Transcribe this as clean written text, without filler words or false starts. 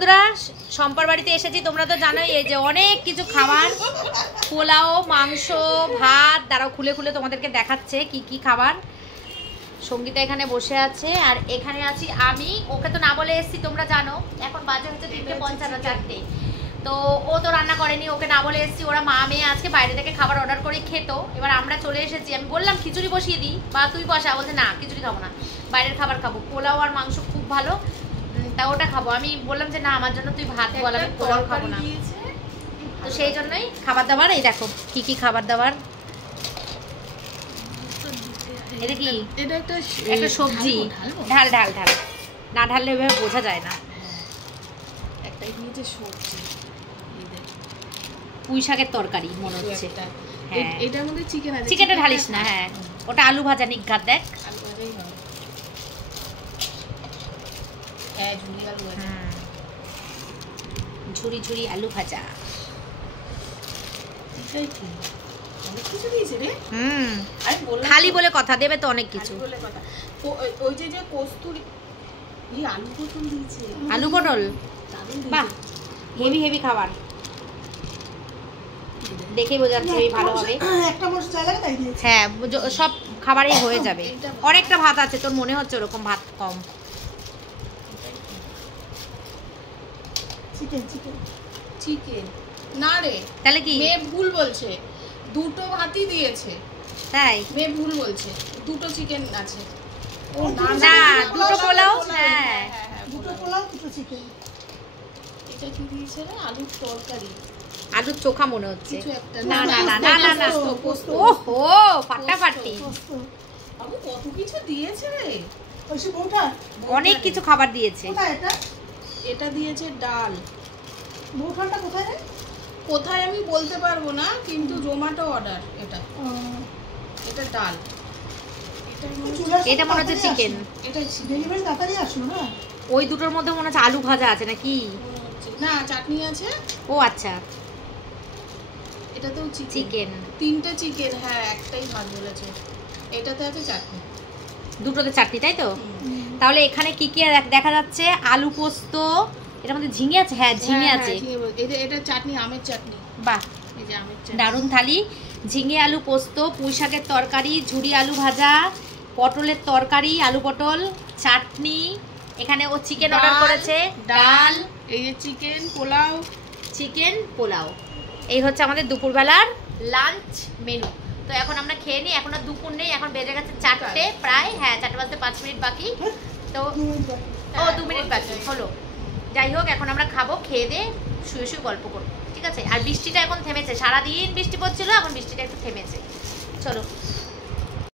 বন্ধুরা, সম্পার বাড়িতে এসেছি। তোমরা তো জানোই এই যে অনেক কিছু খাবার, পোলাও, মাংস, ভাত। দাঁড়াও খুলে খুলে তোমাদেরকে দেখাচ্ছে কি কি খাবার। সঙ্গীতা এখানে বসে আছে আর এখানে আছি আমি। ওকে তো না বলে এসেছি, তোমরা জানো। এখন বাজে হচ্ছে 3:55, 4টে। তো ও তো রান্না করেনি, ওকে না বলে এসেছি। ওরা মা মেয়ে আজকে বাইরে থেকে খাবার অর্ডার করে খেতো। এবার আমরা চলে এসেছি। আমি বললাম খিচুড়ি বসিয়ে দিই বা তুই বসা, বলছে না খিচুড়ি খাবো না, বাইরের খাবার খাবো। পোলাও আর মাংস খুব ভালো, তা ওটা খাবো। আমি বললাম যে না, আমার জন্য তুই ভাত বল, আমি পোলাও খাবো না। তো সেই জন্যই খাবার দাবার, এই দেখো কি কি খাবার দাবার। এটা কি? এটা একটা সবজি। ঢাল ঢাল ঢাল, না ঢাললে এভাবে বোঝা যায় না। একটাই দিয়েছে সবজি, পুঁই শাকের তরকারি মনে হচ্ছে। হ্যাঁ, এটার মধ্যে চিকেন আছে। চিকেনটা ঢালিস না। হ্যাঁ, ওটা আলু ভাজা নিঘাত। দেখ, আলু ভাজাই হয়। হ্যাঁ, ঝুরি আলু ভাজা, ঝুরি ঝুরি আলু ভাজা। এটাই কি অনেক কিছু দিয়েছে রে। আমি বললাম খালি বলে কথা, দেবে তো অনেক কিছু। বলে কথা। ওই যে যে কস্তুরি, এই আলু পটল দিয়েছে। আলু পটল, বাহ, হেভি হেভি খাবার। দেখে বোঝা যাচ্ছে ভালো হবে। একটা মশলা চাইলে তাই দিয়েছে। হ্যাঁ, সব খাবারই হয়ে যাবে। অনেকটা ভাত আছে, তোর মনে হচ্ছে ওরকম ভাত কম। চিকেন চিকেন চিকেন না রে, তাহলে কি মেয়ে ভুল বলছে, দুটো ভাতই দিয়েছে। তাই? মেয়ে ভুল বলছে, দুটো চিকেন আছে। ও না, দুটো পোলাও। হ্যাঁ, দুটো পোলাও, দুটো চিকেন। এটা কি দিয়েছে রে? আলুর তরকারি, আলুর চোখা মনে হচ্ছে। কিছু একটা। না না না না না না, ওহো ফাটাফাটি। বাবু কত কিছু দিয়েছে রে। ওইসে বউটা অনেক কিছু খাবার দিয়েছে। কোথায় এটা? এটা দিয়েছে ডাল। বউঠানটা কোথায় রে? কোথায় আমি বলতে পারবো না, কিন্তু জোম্যাটো অর্ডার। এটা এটা ডাল, এটা মনে হচ্ছে চিকেন। এটা ডেলিভারি তাড়াতাড়ি আসলো না। ওই দুটোর মধ্যে মনে হচ্ছে আলু ভাজা আছে নাকি? না, চাটনি আছে। ও আচ্ছা, এটাতেও চিকেন। তিনটে চিকেন। হ্যাঁ, একটাই ভাত বলেছে। এটাতে আছে চাটনি, দুটোতে চাটনি, তাই তো? তাহলে এখানে কি কি দেখা যাচ্ছে? আলু পোস্ত, এটার মধ্যে ঝিঙে আছে। হ্যাঁ, ঝিঙে আছে। এটা চাটনি, আমের চাটনি। বাহ, এই যে আমের চাটনি, দারুণ থালি। ঝিঙে আলু পোস্ত, পুঁই শাকের তরকারি, ঝুরি আলু ভাজা, পটলের তরকারি, আলু পটল, চাটনি। এখানে ও চিকেন অর্ডার করেছে, ডাল, এই যে চিকেন পোলাও, চিকেন পোলাও। এই হচ্ছে আমাদের দুপুরবেলার লাঞ্চ মেনু। তো এখন আমরা খেয়ে নিই। এখন আর দুপুর নেই, এখন বেজে গেছে 4টে প্রায়। হ্যাঁ, 4টে বাজতে 5 মিনিট বাকি। তো 2 মিনিট বাকি হলো। যাই হোক, এখন আমরা খাবো, খেয়ে দিয়ে শুয়ে শুয়ে গল্প করবো, ঠিক আছে? আর বৃষ্টিটা এখন থেমেছে। সারাদিন বৃষ্টি পড়ছিল, এখন বৃষ্টিটা একটু থেমেছে। চলো।